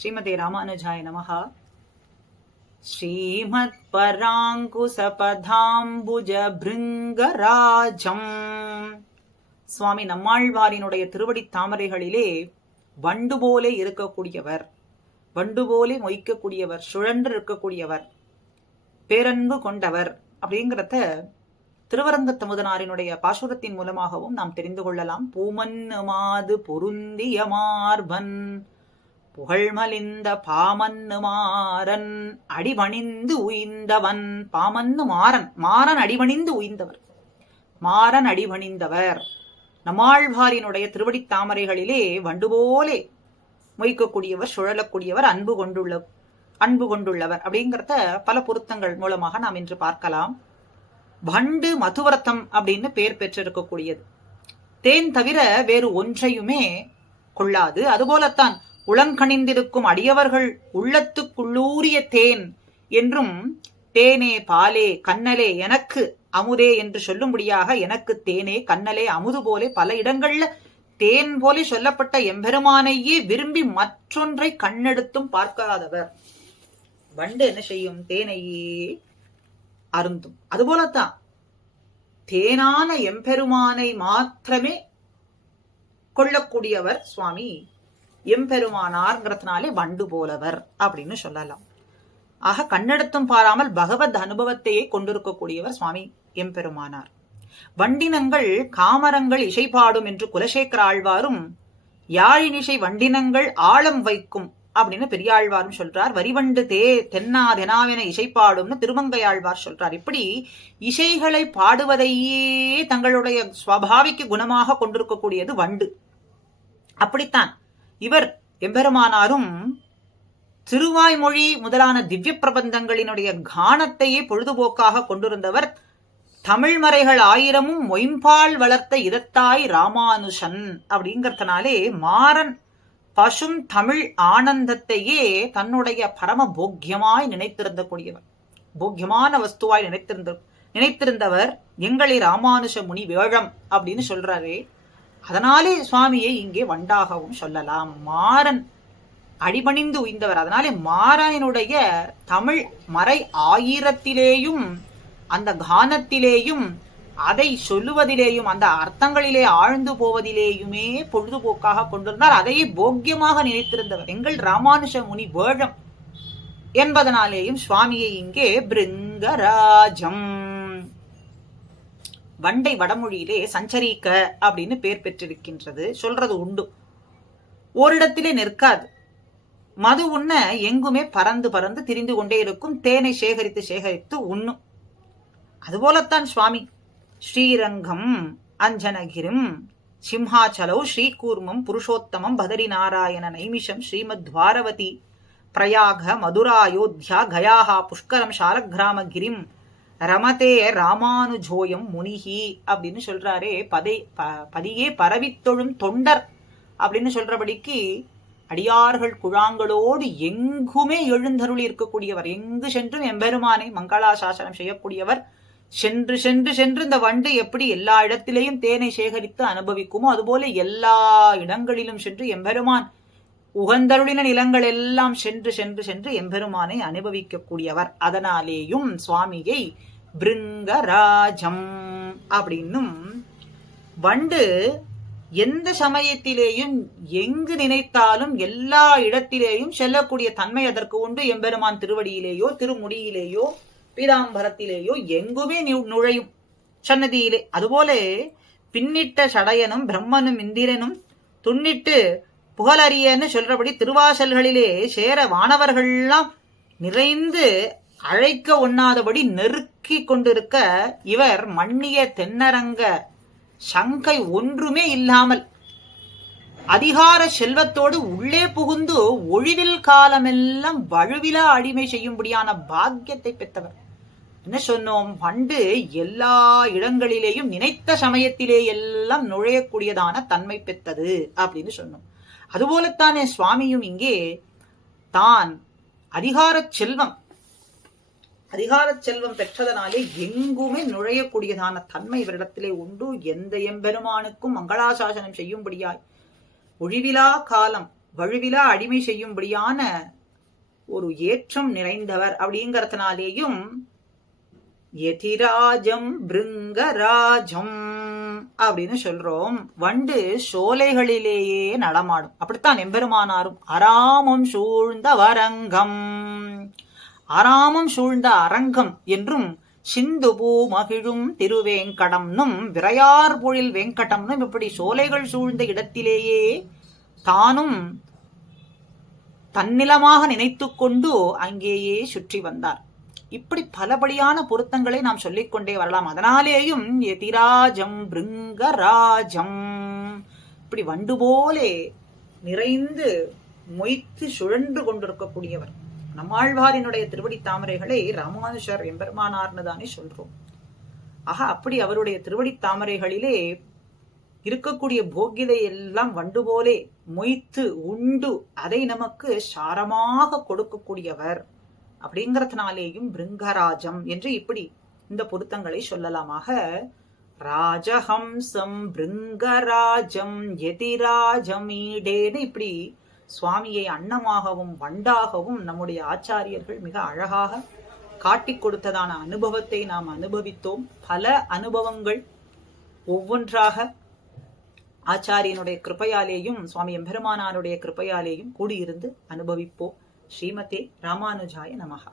ஸ்ரீமதே ராமானுஜாய நமஹ. ஸ்ரீமத் பராங்குசபதாம்புஜ பிருங்கராஜம். சுவாமி நம்மாழ்வாரினுடைய திருவடி தாமரைகளிலே வண்டு போலே இருக்கக்கூடியவர், வண்டு போலே மொய்க்கக்கூடியவர், சுழன்று இருக்கக்கூடியவர், பேரன்பு கொண்டவர் அப்படிங்கிறத திருவரங்கத்தமுதனாரினுடைய பாசுரத்தின் மூலமாகவும் நாம் தெரிந்து கொள்ளலாம். பூமன்னு மாது பொருந்திய மார்பன் புகழ்மலிந்த பாமன்னு மாறன் அடிபணிந்து உய்ந்தவன். பாமன்னு மாறன், மாறன் அடிபணிந்து உய்ந்தவர், மாறன் அடிபணிந்தவர். நம்மாழ்வாரினுடைய திருவடி தாமரைகளிலே வண்டு போலே மொய்க்கக்கூடியவர், சுழலக்கூடியவர், அன்பு கொண்டுள்ளவர் அப்படிங்கிறத பல பொருத்தங்கள் மூலமாக நாம் இன்று பார்க்கலாம். வண்டு மதுவரத்தம் அப்படின்னு பெயர் பெற்றிருக்கக்கூடியது. தேன் தவிர வேறு ஒன்றையுமே கொள்ளாது. அதுபோலத்தான் உளங்கணிந்திருக்கும் அடியவர்கள் உள்ளத்துக்குள்ளூரிய தேன் என்றும், தேனே பாலே கண்ணலே எனக்கு அமுதே என்று சொல்லும்படியாக எனக்கு தேனே கண்ணலே அமுது போலே பல இடங்கள்ல தேன் போலே சொல்லப்பட்ட எம்பெருமானையே விரும்பி மற்றொன்றை கண்ணெடுத்தும் பார்க்காதவர். வண்டு என்ன செய்யும்? தேனையே அருந்தும். அதுபோலத்தான் தேனான எம்பெருமானை மாத்திரமே கொள்ளக்கூடியவர் சுவாமி எம்பெருமானார்ங்கிறதுனாலே வண்டு போலவர் அப்படின்னு சொல்லலாம். ஆக கண்ணெடுத்தும் பாராமல் பகவத் அனுபவத்தையே கொண்டிருக்கக்கூடியவர் சுவாமி எம்பெருமானார். வண்டினங்கள் காமரங்கள் இசைப்பாடும் என்று குலசேகர ஆழ்வாரும், யாழினிசை வண்டினங்கள் ஆழம் வைக்கும் அப்படின்னு பெரியாழ்வாரும் சொல்றார். வரிவண்டு தென்னாதெனாவென இசைப்பாடும்னு திருமங்கையாழ்வார் சொல்றார். இப்படி இசைகளை பாடுவதையே தங்களுடைய ஸ்வாபாவிக்கு குணமாக கொண்டிருக்கக்கூடியது வண்டு. அப்படித்தான் இவர் எம்பெருமானாரும் திருவாய்மொழி முதலான திவ்ய பிரபந்தங்களினுடைய கானத்தையே பொழுதுபோக்காக கொண்டிருந்தவர். தமிழ் மறைகள் 1000 மொயம்பால் வளர்த்த இதத்தாய் ராமானுஷன் அப்படிங்கறதுனாலே மாறன் பசும் தமிழ் ஆனந்தத்தையே தன்னுடைய பரம போக்கியமாய் நினைத்திருந்த கூடியவர், போக்கியமான வஸ்துவாய் நினைத்திருந்தவர் எங்களை ராமானுஷ முனி வேழம் அப்படின்னு சொல்றாரே. அதனாலே சுவாமியை இங்கே வண்டாகவும் சொல்லலாம். மாறன் அடிபணிந்து உய்ந்தவர். அதனாலே மாறனினுடைய தமிழ் மறை 1000 அந்த கானத்திலேயும் அதை சொல்லுவதிலேயும் அந்த அர்த்தங்களிலே ஆழ்ந்து போவதிலேயுமே பொழுதுபோக்காக கொண்டிருந்தார். அதையே போக்கியமாக நினைத்திருந்தவர் எங்கள் ராமானுஷ முனி வேழம் என்பதனாலேயும் சுவாமியை இங்கே பிருங்கராஜம். வண்டை வடமொழியிலே சஞ்சரிக்க அப்படின்னு பேர் பெற்றிருக்கின்றது, சொல்றது உண்டு. ஓரிடத்திலே நிற்காது. மது உண்ண எங்குமே பறந்து பறந்து திரிந்து கொண்டே இருக்கும். தேனை சேகரித்து சேகரித்து உண்ணும். அதுபோலத்தான் சுவாமி ஸ்ரீரங்கம் அஞ்சனகிரிம் சிம்ஹாச்சலௌ ஸ்ரீகூர்மம் புருஷோத்தமம் பதரி நாராயண நைமிஷம் ஸ்ரீமத் துவாரவதி பிரயாக மதுராயோத்யா கயாஹா புஷ்கரம் சாலக்கிராமகிரிம் ரமதே ராமானுஜோயம் முனிஹி அப்படின்னு சொல்றாரே. பதியே பரவித்தொழும் தொண்டர் அப்படின்னு சொல்றபடிக்கு அடியார்கள் குழாங்களோடு எங்குமே எழுந்தருளி இருக்கக்கூடியவர், எங்கு சென்றும் எம்பெருமானை மங்களாசாசனம் செய்யக்கூடியவர். சென்று சென்று சென்று இந்த வண்டு எப்படி எல்லா இடத்திலேயும் தேனை சேகரித்து அனுபவிக்குமோ அதுபோல எல்லா இடங்களிலும் சென்று எம்பெருமான் உகந்தருளின நிலங்கள் எல்லாம் சென்று சென்று சென்று எம்பெருமானை அனுபவிக்கக்கூடியவர். அதனாலேயும் சுவாமியை பிருங்கராஜம் அப்படின்னும், வண்டு எந்த சமயத்திலேயும் எங்கு நினைத்தாலும் எல்லா இடத்திலேயும் செல்லக்கூடிய தன்மை அதற்கு உண்டு. எம்பெருமான் திருவடியிலேயோ திருமுடியிலேயோ பீதாம்பரத்திலேயோ எங்குமே நுழையும் சன்னதியிலே. அதுபோல பின்னிட்ட சடையனும் பிரம்மனும் இந்திரனும் துண்ணிட்டு புகழறியன்னு சொல்றபடி திருவாசல்களிலே சேர வானவர்கள்லாம் நிறைந்து அழைக்க ஒண்ணாதபடி நெருக்கி கொண்டிருக்க இவர் மன்னிய தென்னரங்க சங்கை ஒன்றுமே இல்லாமல் அதிகார செல்வத்தோடு உள்ளே புகுந்து ஒழிவில் காலமெல்லாம் வழுவிலா அடிமை செய்யும்படியான பாக்கியத்தை பெற்றவர். என்ன சொன்னோம்? வண்டு எல்லா இடங்களிலேயும் நினைத்த சமயத்திலே எல்லாம் நுழையக்கூடியதான தன்மை பெற்றது அப்படின்னு சொன்னோம். அதுபோலத்தானே சுவாமியும் இங்கே தான் அதிகார செல்வம் பெற்றதனாலே எங்குமே நுழையக்கூடியதான தன்மை இவரிடத்திலே உண்டு. எந்த எம்பெருமானுக்கும் மங்களாசாசனம் செய்யும்படியாய் ஒழிவிலா காலம் வழுவிலா அடிமை செய்யும்படியான ஒரு ஏற்றம் நிறைந்தவர் அப்படிங்கறதுனாலேயும் யதிராஜம் பிருங்கராஜம் அப்படின்னு சொல்றோம். வண்டு சோலைகளிலேயே நடமாடும். அப்படித்தான் எம்பெருமானாரும் அராமம் சூழ்ந்த வரங்கம், அராமம் சூழ்ந்த அரங்கம் என்றும் சிந்துபூ மகிழும் திருவேங்கடம்னும் விரையார் பொழில் வெங்கடம்னும் இப்படி சோலைகள் சூழ்ந்த இடத்திலேயே தானும் தன்னிலமாக நினைத்து கொண்டு அங்கேயே சுற்றி வந்தார். இப்படி பலபடியான பொருத்தங்களை நாம் சொல்லிக்கொண்டே வரலாம். அதனாலேயும் எதிராஜம் பிருங்கராஜம் இப்படி வண்டு போலே நிறைந்து மொய்த்து சுழன்று கொண்டிருக்கக்கூடியவர். நம்மாழ்வாரினுடைய திருவடி தாமரைகளை ராமானுஷர் எம்பெருமானார்னு தானே சொல்றோம். ஆக அப்படி அவருடைய திருவடி தாமரைகளிலே இருக்கக்கூடிய போக்கியதை எல்லாம் வண்டு போலே மொய்த்து உண்டு அதை நமக்கு சாரமாக கொடுக்கக்கூடியவர் அப்படிங்கறதுனாலேயும் பிருங்கராஜம் என்று இப்படி இந்த பொருத்தங்களை சொல்லலாமாக. ராஜஹம்சம் பிருங்கராஜம் யதிராஜம் ஈடேன்னு இப்படி சுவாமியை அன்னமாகவும் வண்டாகவும் நம்முடைய ஆச்சாரியர்கள் மிக அழகாக காட்டிக் கொடுத்ததான அனுபவத்தை நாம் அனுபவித்தோம். பல அனுபவங்கள் ஒவ்வொன்றாக ஆச்சாரியனுடைய கிருபையாலேயும் சுவாமி எம்பெருமானாருடைய கிருபையாலேயும் கூடியிருந்து அனுபவிப்போம். ஸ்ரீமதே ராமானுஜாய நமஹ.